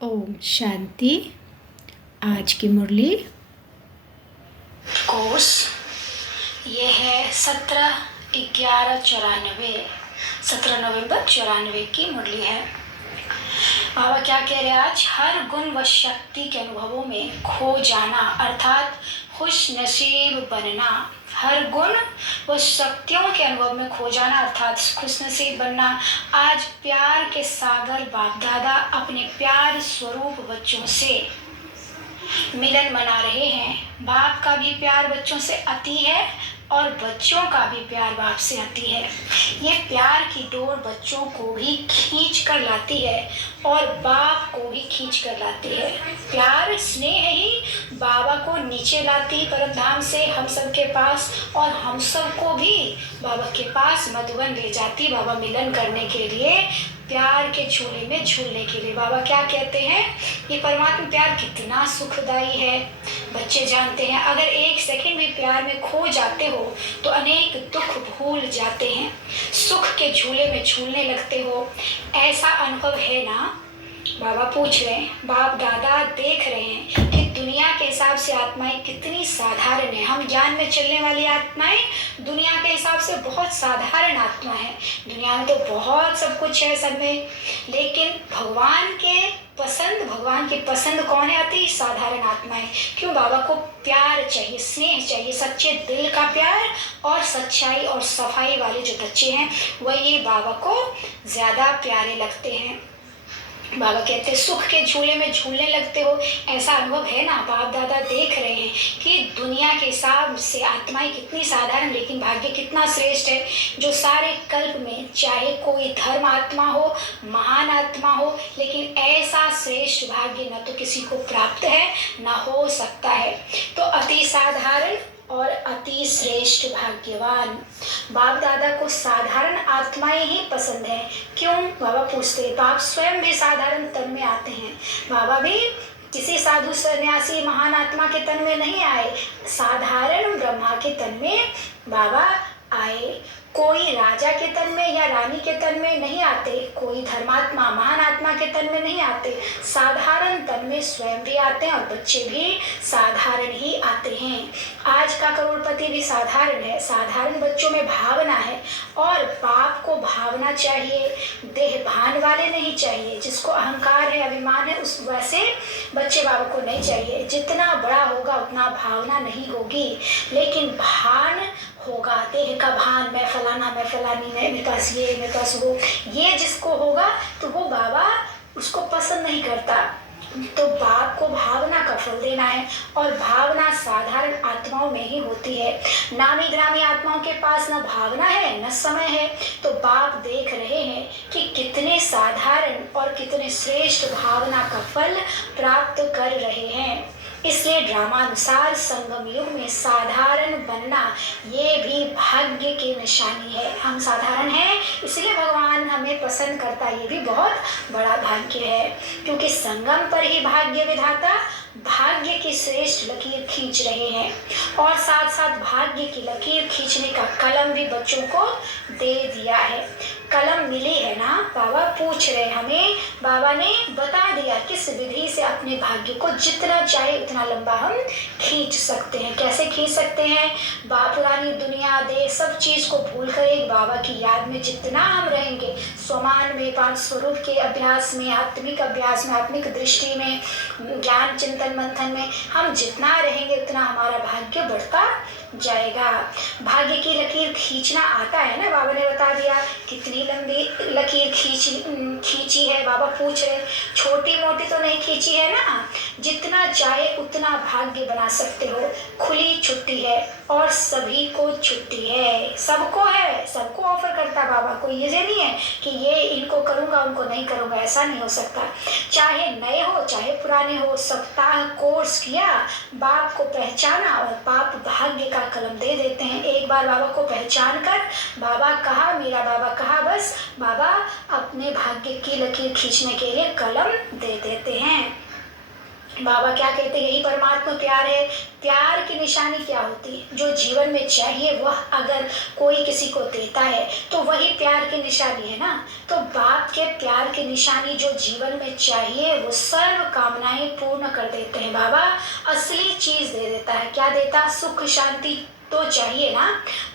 ओम शांति। आज की मुरली कोर्स ये है 17/11/94 की मुरली है। बाबा क्या कह रहे हैं आज? हर गुण व शक्ति के अनुभवों में खो जाना अर्थात खुश नसीब बनना। हर गुण व शक्तियों के अनुभव में खो जाना अर्थात खुश नसीब बनना। आज प्यार के सागर बाप दादा अपने प्यार स्वरूप बच्चों से मिलन मना रहे हैं। बाप का भी प्यार बच्चों से अति है और बच्चों का भी प्यार बाप से अति है। ये प्यार की डोर बच्चों को भी खींच कर लाती है और बाप को भी खींच कर लाती है। प्यार स्नेह ही बाबा को नीचे लाती परम धाम से हम सब के पास, और हम सब को भी बाबा के पास मधुबन ले जाती बाबा मिलन करने के लिए, प्यार के झूले में झूलने के लिए। बाबा क्या कहते हैं? ये परमात्मा प्यार कितना सुखदाई है। बच्चे जानते हैं अगर एक सेकंड भी प्यार में खो जाते हो तो अनेक दुख भूल जाते हैं, सुख के झूले में झूलने लगते हो। ऐसा अनुभव है ना? बाबा पूछ रहे हैं, बाप दादा देख रहे हैं कि दुनिया के हिसाब से आत्माएं कितनी साधारण है। हम ज्ञान में चलने वाली आत्माएं दुनिया के हिसाब से बहुत साधारण आत्मा है। दुनिया में तो बहुत सब कुछ है सब में, लेकिन भगवान की पसंद कौन है? अति साधारण आत्माएं। क्यों? बाबा को प्यार चाहिए, स्नेह चाहिए, सच्चे दिल का प्यार और सच्चाई और सफाई वाले जो बच्चे हैं वही बाबा को ज्यादा प्यारे लगते हैं। बाबा कहते हैं सुख के झूले में झूलने लगते हो। ऐसा अनुभव है ना? बाप दादा देख रहे हैं कि दुनिया के हिसाब से आत्माएं कितनी साधारण लेकिन भाग्य कितना श्रेष्ठ है। जो सारे कल्प में चाहे कोई धर्म आत्मा हो, महान आत्मा हो, लेकिन ऐसा श्रेष्ठ भाग्य न तो किसी को प्राप्त है न हो सकता है। तो अति साधारण और अति श्रेष्ठ भाग्यवान। बाप दादा को साधारण आत्माएं ही पसंद है। क्यों? बाबा पूछते हैं। बाप स्वयं भी साधारण तन में आते हैं। बाबा भी किसी साधु सन्यासी महान आत्मा के तन में नहीं आए, साधारण ब्रह्मा के तन में बाबा आए। कोई राजा के तन में या रानी के तन में नहीं आते, कोई धर्मात्मा महान आत्मा के तन में नहीं आते, साधारण तन में स्वयं भी आते हैं और बच्चे भी साधारण ही आते हैं। आज का करोड़पति भी साधारण है। साधारण बच्चों में भावना है और बाप को भावना चाहिए, देह भान वाले नहीं चाहिए। जिसको अहंकार है, अभिमान है, उस वैसे बच्चे बाबा को नहीं चाहिए। जितना बड़ा होगा उतना भावना नहीं होगी, लेकिन भान होगा, देह का भान, मैं फलाना, मैं फलानी, मैं मेरे पास ये, मेरे पास वो, ये जिसको होगा तो वो बाबा उसको पसंद नहीं करता। तो बाप को भावना का फल देना है और भावना साधारण आत्माओं में ही होती है। नामी ग्रामी आत्माओं के पास न भावना है न समय है। तो बाप देख रहे हैं कि कितने साधारण और कितने श्रेष्ठ भावना का फल प्राप्त कर रहे हैं। इसलिए ड्रामानुसार संगम युग में साधारण बनना ये भी भाग्य की निशानी है। हम साधारण हैं इसलिए भगवान हमें पसंद करता है, ये भी बहुत बड़ा भाग्य है। क्योंकि संगम पर ही भाग्य विधाता भाग्य की श्रेष्ठ लकीर खींच रहे हैं और साथ साथ भाग्य की लकीर खींचने का कलम भी बच्चों को दे दिया है। कलम मिली है ना? बाबा पूछ रहे हमें, बाबा ने बता दिया किस विधि से अपने भाग्य को जितना चाहे उतना लंबा हम खींच सकते हैं। कैसे खींच सकते हैं? पुरानी दुनिया देश सब चीज को भूल कर एक बाबा की याद में जितना हम रहेंगे, स्वमान में, पांच स्वरूप के अभ्यास में, आत्मिक अभ्यास में, आत्मिक दृष्टि में, ज्ञान चिंतन मंथन में हम जितना रहेंगे उतना हमारा भाग्य बढ़ता जाएगा। भाग्य की लकीर खींचना आता है ना? बाबा ने बता दिया कितनी लंबी लकीर खींची है। बाबा पूछ रहे छोटी मोटी तो नहीं खींची है ना? जितना चाहे उतना भाग्य बना सकते हो। खुली छुट्टी है और सभी को छुट्टी है, सबको है, सबको ऑफर करता बाबा। कोई ये नहीं है कि ये इनको करूंगा उनको नहीं करूंगा, ऐसा नहीं हो सकता। चाहे नए हो चाहे पुराने हो, सप्ताह कोर्स किया, बाप को पहचाना और बाप भाग्य का कलम दे देते हैं। एक बार बाबा को पहचान कर बाबा कहा, मेरा बाबा कहा, बस बाबा अपने भाग्य की लकीर खींचने के लिए कलम दे देते हैं। बाबा क्या कहते हैं, यही परमात्मा प्यार है। प्यार की निशानी क्या होती है? जो जीवन में चाहिए वह अगर कोई किसी को देता है तो वही प्यार की निशानी है ना। तो बाप के प्यार की निशानी जो जीवन में चाहिए वो सर्व कामनाएं पूर्ण कर देते हैं। बाबा असली चीज दे देता है। क्या देता? सुख शांति तो चाहिए ना।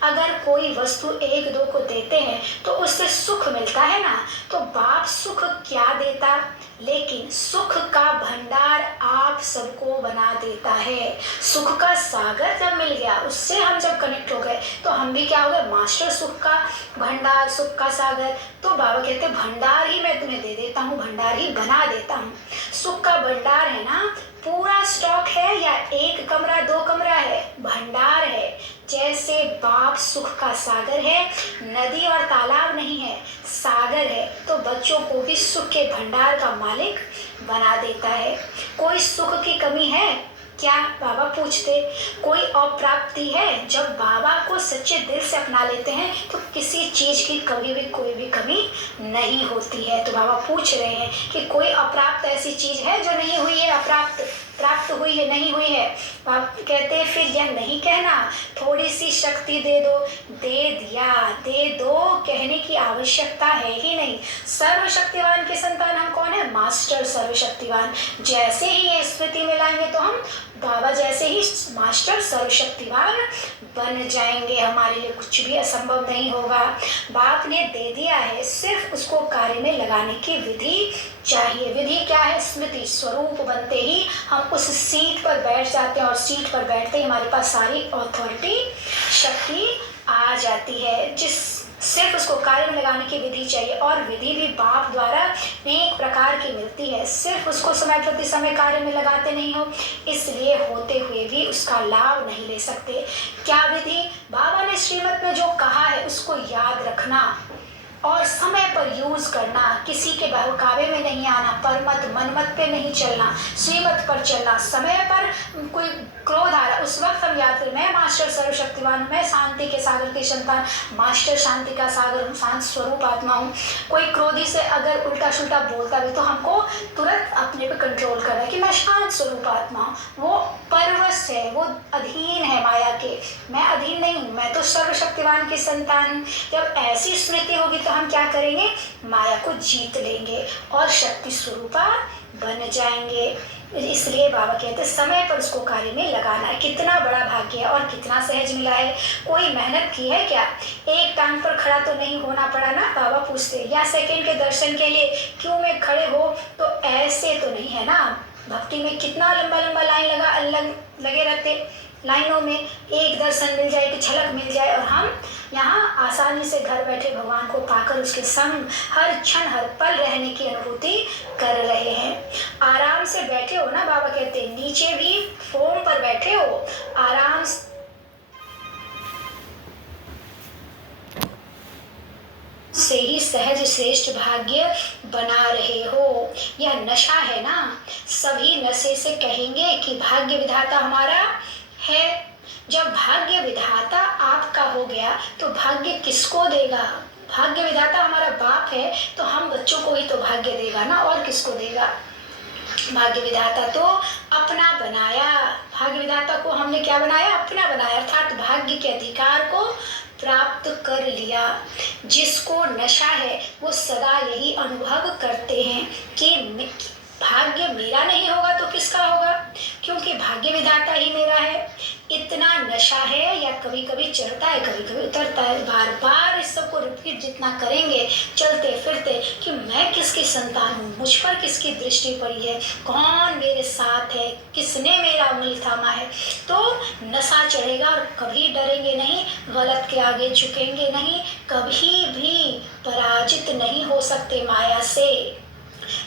अगर कोई वस्तु एक दो को देते हैं तो उससे सुख मिलता है ना। तो बाप सुख क्या देता, लेकिन सुख का भंडार आप सबको बना देता है। सुख का सागर जब मिल गया, उससे हम जब कनेक्ट हो गए तो हम भी क्या हो गए? मास्टर सुख का भंडार, सुख का सागर। तो बाबा कहते भंडार ही मैं तुम्हें दे देता हूँ, भंडार ही बना देता हूँ। सुख का भंडार है ना, पूरा स्टॉक है या एक कमरा दो कमरा है? भंडार है। जैसे बाप सुख का सागर है, नदी और तालाब नहीं है, सागर है। तो बच्चों को भी सुख के भंडार का मालिक बना देता है। कोई सुख की कमी है क्या? बाबा पूछते। कोई अप्राप्ति है? जब बाबा को सच्चे दिल से अपना लेते हैं तो किसी चीज की कभी भी कोई भी कमी नहीं होती है। तो बाबा पूछ रहे हैं कि कोई अप्राप्त ऐसी चीज है जो नहीं हुई है, अप्राप्त प्राप्त हुई है, नहीं हुई है? बाप कहते हैं फिर यह नहीं कहना थोड़ी सी शक्ति दे दो, दे दिया, दे दो कहने की आवश्यकता है ही नहीं। सर्वशक्तिवान की संतान हम कौन है? मास्टर सर्वशक्तिवान। जैसे ही ये स्मृति में लाएंगे तो हम बाबा जैसे ही मास्टर सर्वशक्तिवान बन जाएंगे। हमारे लिए कुछ भी असंभव नहीं होगा। बाप ने दे दिया है, सिर्फ उसको कार्य में लगाने की विधि चाहिए। विधि क्या है? स्मृति। स्वरूप बनते ही हम उस सीट पर बैठ जाते हैं और सीट पर बैठते ही हमारे पास सारी अथॉरिटी, शक्ति आ जाती है। जिस सिर्फ उसको कार्य में लगाने की विधि चाहिए, और विधि भी बाप द्वारा अनेक प्रकार की मिलती है। सिर्फ उसको समय प्रति समय कार्य में लगाते नहीं हो, इसलिए होते हुए भी उसका लाभ नहीं ले सकते। क्या विधि? बाबा ने श्रीमत में जो कहा है उसको याद रखना और समय पर यूज करना। किसी के बहकावे में नहीं आना, परमत मनमत पे नहीं चलना, श्रीमत पर चलना। समय पर कोई क्रोध आ रहा, उस वक्त हम याद करें मैं मास्टर सर्वशक्तिवान हूँ, मैं शांति के सागर की संतान, मास्टर शांति का सागर हूँ, शांत स्वरूप आत्मा हूँ। कोई क्रोधी से अगर उल्टा सुल्टा बोलता भी तो हमको तुरंत अपने पे कंट्रोल करना है कि मैं शांत स्वरूप आत्मा हूँ। वो परवश है, वो अधीन है माया के, मैं अधीन नहीं हूँ, मैं तो सर्वशक्तिवान की संतान हूँ। जब ऐसी स्मृति होगी तो हम क्या करेंगे? माया को जीत लेंगे और शक्ति स्वरूपा बन जाएंगे। इसलिए बाबा कहते हैं समय पर उसको कार्य में लगाना है। कितना बड़ा भाग्य है और कितना सहज मिला है। कोई मेहनत की है क्या? एक टांग पर खड़ा तो नहीं होना पड़ा ना। बाबा पूछते हैं या सेकंड के दर्शन के लिए क्यों में खड़े हो, तो ऐसे तो नहीं है ना। भक्ति में कितना लंबा लंबा लाइन लगे रहते, लाइनों में एक दर्शन मिल जाए, एक झलक मिल जाए, और हम यहाँ आसानी से घर बैठे भगवान को पाकर उसके संग हर क्षण हर पल रहने की अनुभूति कर रहे हैं। आराम से बैठे हो ना, बाबा कहते हैं नीचे भी फोम पर बैठे हो, आराम से ही सहज श्रेष्ठ भाग्य बना रहे हो। यह नशा है ना। सभी नशे से कहेंगे कि भाग्य विधाता हमारा है। जब भाग्य विधाता आपका हो गया तो भाग्य किसको देगा? भाग्य विधाता हमारा बाप है तो हम बच्चों को ही तो भाग्य देगा ना, और किसको देगा? भाग्य विधाता तो अपना बनाया। भाग्य विधाता को हमने क्या बनाया? अपना बनाया, अर्थात भाग्य के अधिकार को प्राप्त कर लिया। जिसको नशा है वो सदा यही अनुभव करते हैं कि भाग्य मेरा नहीं होगा तो किसका होगा, क्योंकि भाग्य विधाता ही मेरा है। इतना नशा है, या कभी कभी चढ़ता है कभी कभी उतरता है। बार बार इस सबको रिपीट जितना करेंगे चलते फिरते कि मैं किसकी संतान हूँ, मुझ पर किसकी दृष्टि पड़ी है, कौन मेरे साथ है, किसने मेरा उंगली थामा है, तो नशा चढ़ेगा। और कभी डरेंगे नहीं, गलत के आगे झुकेंगे नहीं, कभी भी पराजित नहीं हो सकते माया से।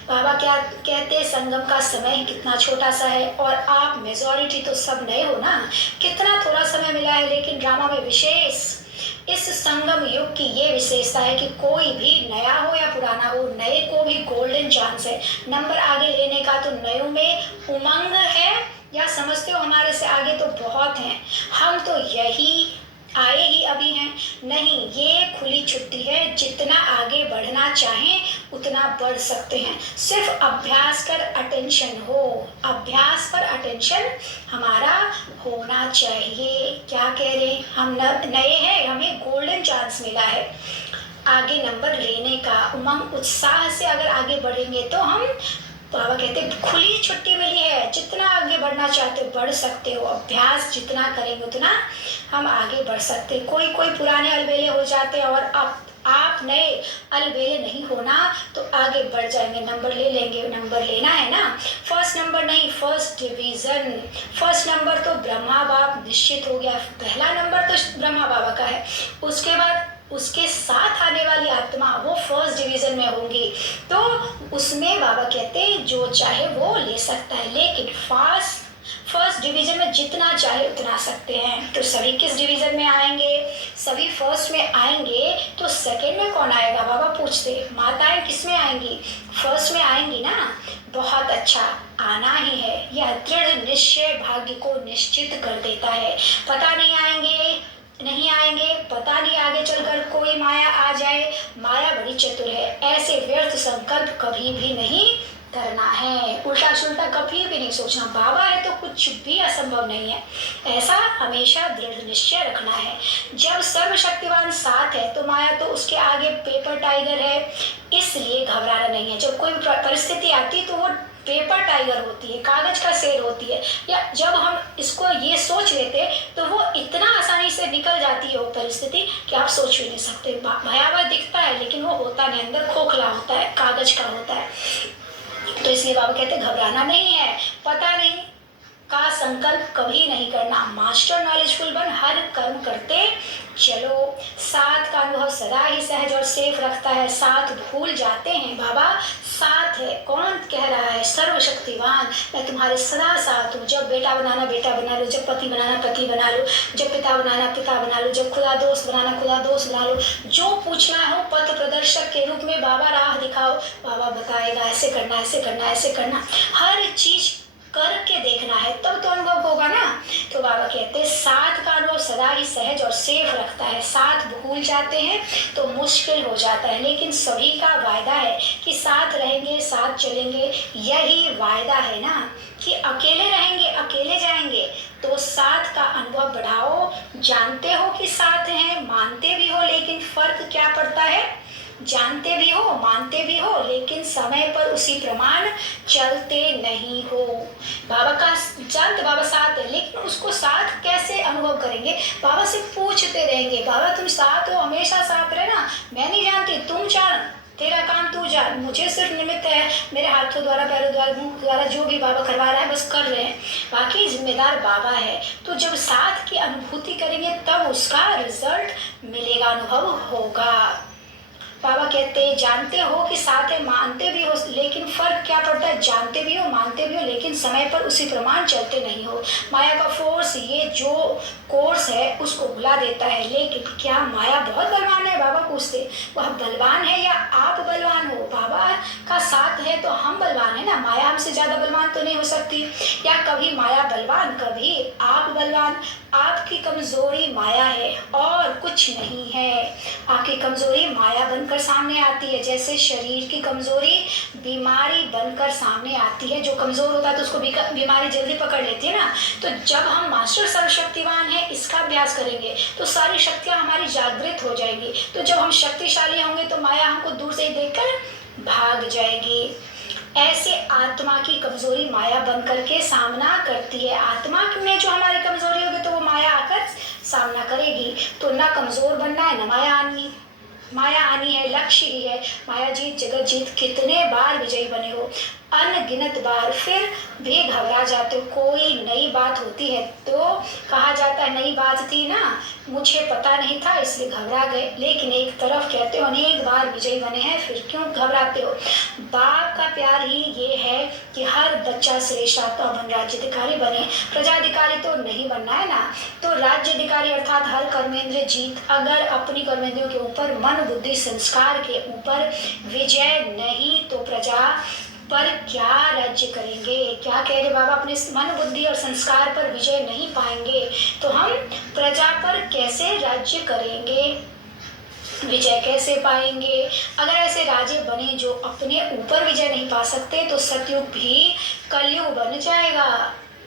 बाबा क्या कहते हैं? संगम का समय कितना छोटा सा है, और आप मेजॉरिटी तो सब नए हो ना। कितना थोड़ा समय मिला है, लेकिन ड्रामा में विशेष इस संगम युग की ये विशेषता है कि कोई भी नया हो या पुराना हो, नए को भी गोल्डन चांस है नंबर आगे लेने का। तो नयों में उमंग है, या समझते हो हमारे से आगे तो बहुत हैं। हम तो यही आए ही अभी हैं। नहीं, ये खुली छुट्टी है, जितना आगे बढ़ना चाहें उतना बढ़ सकते हैं। सिर्फ अभ्यास कर अटेंशन हो, अभ्यास पर अटेंशन हमारा होना चाहिए। क्या कह रहे हैं, हम नए हैं, हमें गोल्डन चांस मिला है आगे नंबर लेने का। उमंग उत्साह से अगर आगे बढ़ेंगे तो हम, बाबा कहते हैं खुली छुट्टी मिली है, जितना आगे बढ़ना चाहते हो बढ़ सकते हो। अभ्यास जितना करेंगे उतना हम आगे बढ़ सकते हैं। कोई कोई पुराने अलबेले हो जाते हैं और अब आप नए अलबेले नहीं होना तो आगे बढ़ जाएंगे, नंबर ले लेंगे। नंबर लेना है ना, फर्स्ट नंबर नहीं, फर्स्ट डिवीजन। फर्स्ट नंबर तो ब्रह्मा बाप निश्चित हो गया, पहला नंबर तो ब्रह्मा बाबा का है। उसके बाद उसके साथ आने वाली आत्मा वो फर्स्ट डिवीजन में होंगी, तो उसमें बाबा कहते हैं जो चाहे वो ले सकता है, लेकिन फर्स्ट डिवीजन में जितना चाहे उतना सकते हैं। तो सभी किस डिवीजन में आएंगे, सभी फर्स्ट में आएंगे, तो सेकंड में कौन आएगा, बाबा पूछते। माताएं किस में आएंगी, फर्स्ट में आएंगी ना। बहुत अच्छा, आना ही है। यह दृढ़ निश्चय भाग्य को निश्चित कर देता है। पता नहीं आएंगे नहीं आएंगे, पता नहीं आगे चलकर कोई माया आ जाए। माया बड़ी चतुर है, ऐसे व्यर्थ संकल्प कभी भी नहीं करना है, उल्टा सुल्टा कभी भी नहीं सोचना। बाबा है तो कुछ भी असंभव नहीं है, ऐसा हमेशा दृढ़ निश्चय रखना है। जब सर्वशक्तिवान साथ है तो माया तो उसके आगे पेपर टाइगर है, इसलिए घबराना नहीं है। जब कोई परिस्थिति आती तो वो पेपर टाइगर होती है, कागज का शेर होती है, या जब हम इसको ये सोच लेते तो वो इतना आसानी से निकल जाती है वो परिस्थिति कि आप सोच भी नहीं सकते। भयावह दिखता है लेकिन वो होता नहीं, अंदर खोखला होता है, कागज का होता है। तो इसलिए बाबा कहते घबराना नहीं है, पता नहीं का संकल्प कभी नहीं करना। मास्टर नॉलेजफुल बन हर कर्म करते चलो। साथ का अनुभव सदा ही सहज और सेफ रखता है। साथ भूल जाते हैं, बाबा साथ है, कौन कह रहा है, सर्वशक्तिवान, मैं तुम्हारे सदा साथ हूँ। जब बेटा बनाना बेटा बना लो, जब पति बनाना पति बना लो, जब पिता बनाना पिता बना लो, जब खुदा दोस्त बनाना खुदा दोस्त बना लो। जो पूछना हो पथ प्रदर्शक के रूप में बाबा राह दिखाओ, बाबा बताएगा ऐसे करना ऐसे करना ऐसे करना। हर चीज करके देखना है तब तो अनुभव होगा ना। तो बाबा कहते हैं साथ का अनुभव सदा ही सहज और सेफ रखता है। साथ भूल जाते हैं तो मुश्किल हो जाता है, लेकिन सभी का वायदा है कि साथ रहेंगे साथ चलेंगे। यही वायदा है ना कि अकेले रहेंगे अकेले जाएंगे। तो साथ का अनुभव बढ़ाओ। जानते हो कि साथ हैं, मानते भी हो, लेकिन फर्क क्या पड़ता है, जानते भी हो मानते भी हो, लेकिन समय पर उसी प्रमाण चलते नहीं हो। बाबा का जानते, बाबा साथ है, लेकिन उसको साथ कैसे अनुभव करेंगे, बाबा से पूछते रहेंगे, बाबा तुम साथ हो, हमेशा साथ रहना। मैं नहीं जानती, तुम जान, तेरा काम तू जान, मुझे सिर्फ निमित्त है, मेरे हाथों द्वारा पैरों द्वारा मुंह द्वारा जो भी बाबा करवा रहा है बस कर रहे हैं, बाकी जिम्मेदार बाबा है। तो जब साथ की अनुभूति करेंगे तब उसका रिजल्ट मिलेगा, अनुभव होगा। बाबा कहते हैं जानते हो कि साथ है, मानते भी हो, लेकिन फर्क क्या पड़ता है, जानते भी हो मानते भी हो, लेकिन समय पर उसी प्रमाण चलते नहीं हो। माया का फोर्स ये जो कोर्स है उसको भुला देता है। लेकिन क्या माया बहुत बलवान है, बाबा पूछते, वह बलवान है या आप बलवान हो। बाबा का साथ है तो हम बलवान है ना, माया हमसे ज्यादा बलवान तो नहीं हो सकती। या कभी माया बलवान कभी आप बलवान। आपकी कमजोरी माया है और कुछ नहीं है। आपकी कमजोरी माया बनकर सामने आती है, जैसे शरीर की कमजोरी बीमारी बनकर सामने आती है। जो कमजोर होता है तो उसको बीमारी जल्दी पकड़ लेती है ना। तो जब हम मास्टर सर्वशक्तिवान है इसका अभ्यास करेंगे तो सारी शक्तियां हमारी जागृत हो जाएंगी। तो जब हम शक्तिशाली होंगे तो माया हमको दूर से ही देखकर भाग जाएगी। ऐसे आत्मा की कमजोरी माया बन करके सामना करती है। आत्मा में जो हमारी कमजोरी होगी तो वो माया आकर सामना करेगी। तो ना कमजोर बनना है ना माया आनी है, लक्ष्य ही है माया जीत जगत जीत। कितने बार विजयी बने हो, अनगिनत बार, फिर भी घबरा जाते हो। कोई नई बात होती है तो कहा जाता है नई बात थी ना, मुझे पता नहीं था इसलिए घबरा गए। लेकिन एक तरफ कहते हो अनेक बार विजयी बने हैं, फिर क्यों घबराते हो। बाप का प्यार ही ये है कि हर बच्चा श्रेष्ठ आत्मा बन राज्याधिकारी बने। प्रजाधिकारी तो नहीं बनना है ना। तो राज्याधिकारी अर्थात हर कर्मेंद्र जीत। अगर अपनी कर्मेंद्रियों के ऊपर, मन बुद्धि संस्कार के ऊपर विजय नहीं तो प्रजा पर क्या राज्य करेंगे। क्या कह रहे बाबा, अपने मन बुद्धि और संस्कार पर विजय नहीं पाएंगे तो हम प्रजा पर कैसे राज्य करेंगे, विजय कैसे पाएंगे। अगर ऐसे राजे बने जो अपने ऊपर विजय नहीं पा सकते तो सतयुग भी कलयुग बन जाएगा।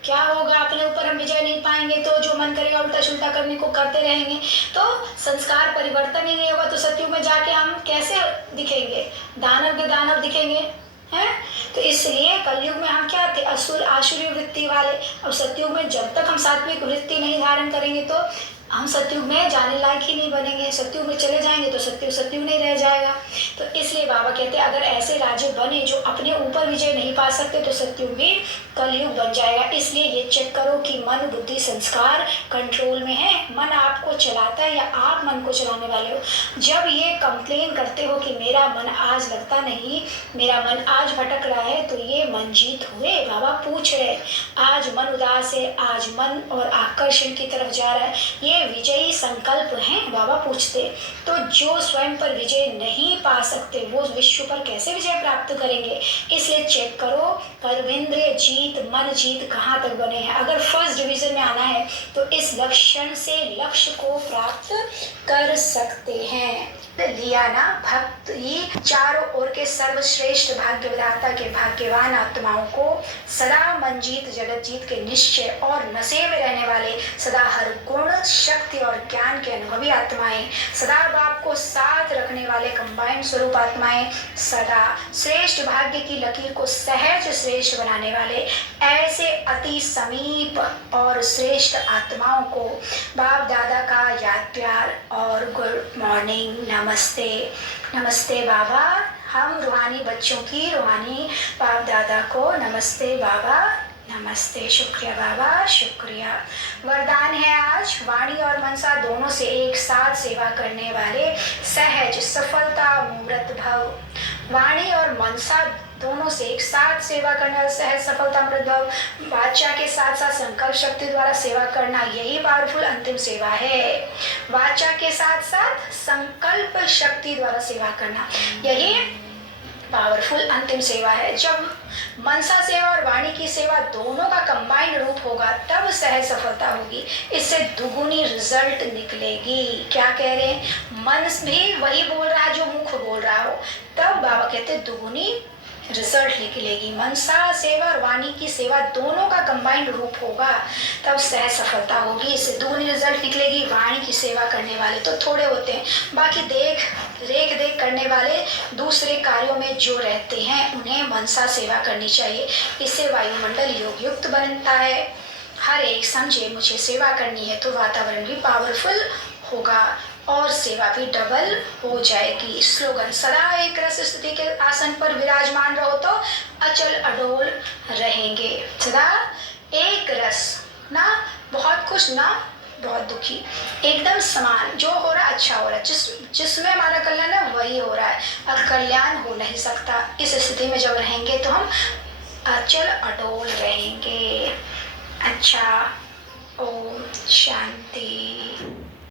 क्या होगा, अपने ऊपर हम विजय नहीं पाएंगे तो जो मन करेगा उल्टा सुल्टा करने को करते रहेंगे, तो संस्कार परिवर्तन ही नहीं होगा, तो सतयुग में जाके हम कैसे दिखेंगे, दानव के दानव दिखेंगे हैं। तो इसलिए कलयुग में हम क्या थे, असुर आसुरी वृत्ति वाले। अब सतयुग में जब तक हम सात्विक वृत्ति नहीं धारण करेंगे तो हम सतयुग में जाने लायक ही नहीं बनेंगे। सतयुग में चले जाएंगे तो सतयुग नहीं रह जाएगा। तो इसलिए बाबा कहते हैं अगर ऐसे राजे बने जो अपने ऊपर विजय नहीं पा सकते तो सतयुग भी कलयुग बन जाएगा। इसलिए ये चेक करो कि मन बुद्धि संस्कार कंट्रोल में है, मन आपको चलाता है या आप मन को चलाने वाले हो। जब ये कंप्लेन करते हो कि मेरा मन आज लगता नहीं, मेरा मन आज भटक रहा है, तो ये मन जीत हुए। बाबा पूछ रहे आज मन उदास है, आज मन और आकर्षण की तरफ जा रहा है, ये विजयी संकल्प हैं। बाबा पूछते तो जो स्वयं पर विजय नहीं पा सकते वो विश्व पर कैसे विजय प्राप्त करेंगे। इसलिए चेक करो कर्मेंद्रिय जीत, मन जीत कहाँ तक बने हैं। अगर फर्स्ट डिवीजन में आना है तो इस लक्षण से लक्ष्य को प्राप्त कर सकते हैं। लिया ना भक्त ही चारों ओर के सर्वश्रेष्ठ भाग्य विधाता के भाग्यवान आत्माओं को सदा मन जीत जगत जीत के निश्चय और नशे में रहने वाले, सदा हर गुण शक्ति और ज्ञान के अनुभवी आत्माएं, सदा बाप को साथ रखने वाले कंबाइंड स्वरूप आत्माएं, सदा श्रेष्ठ भाग्य की लकीर को सहज श्रेष्ठ बनाने वाले ऐसे अति समीप और श्रेष्ठ आत्माओं को बाप दादा का याद प्यार और गुड मॉर्निंग, नमस्ते। नमस्ते बाबा, हम रूहानी बच्चों की रूहानी बाप दादा को नमस्ते बाबा, नमस्ते। शुक्रिया बाबा, शुक्रिया। वरदान है आज वाणी और मनसा दोनों से एक साथ सेवा करने वाले सहज सफलता मूर्त भव। वाणी और मनसा दोनों से एक साथ सेवा करना, सहज सफलता मूर्त भव। वाचा के साथ साथ संकल्प शक्ति द्वारा सेवा करना, यही पावरफुल अंतिम सेवा है। वाचा के साथ साथ संकल्प शक्ति द्वारा सेवा करना, यही पावरफुल अंतिम सेवा है। जब मनसा सेवा और वाणी की सेवा दोनों का कंबाइंड रूप होगा तब सहज सफलता होगी, इससे दुगुनी रिजल्ट निकलेगी। क्या कह रहे हैं, मन भी वही बोल रहा है जो मुख बोल रहा हो, तब बाबा कहते हैं दुगुनी रिजल्ट निकलेगी। मनसा सेवा और वाणी की सेवा दोनों का कंबाइंड रूप होगा तब सहज सफलता होगी, इससे दुगुनी रिजल्ट निकलेगी। वाणी की सेवा करने वाले तो थोड़े होते हैं, बाकी देख करने वाले दूसरे कार्यों में जो रहते हैं उन्हें मनसा सेवा करनी चाहिए। इससे वायुमंडल योग युक्त बनता है। हर एक समझे मुझे सेवा करनी है तो वातावरण भी पावरफुल होगा और सेवा भी डबल हो जाएगी। स्लोगन, सदा एक रस स्थिति के आसन पर विराजमान रहो तो अचल अडोल रहेंगे। सदा एक रस, ना बहुत खुश ना बहुत दुखी, एकदम समान, जो हो रहा अच्छा हो रहा है, जिसमें हमारा कल्याण है वही हो रहा है, अब कल्याण हो नहीं सकता। इस स्थिति में जब रहेंगे तो हम अचल अडोल रहेंगे। अच्छा, ओम शांति।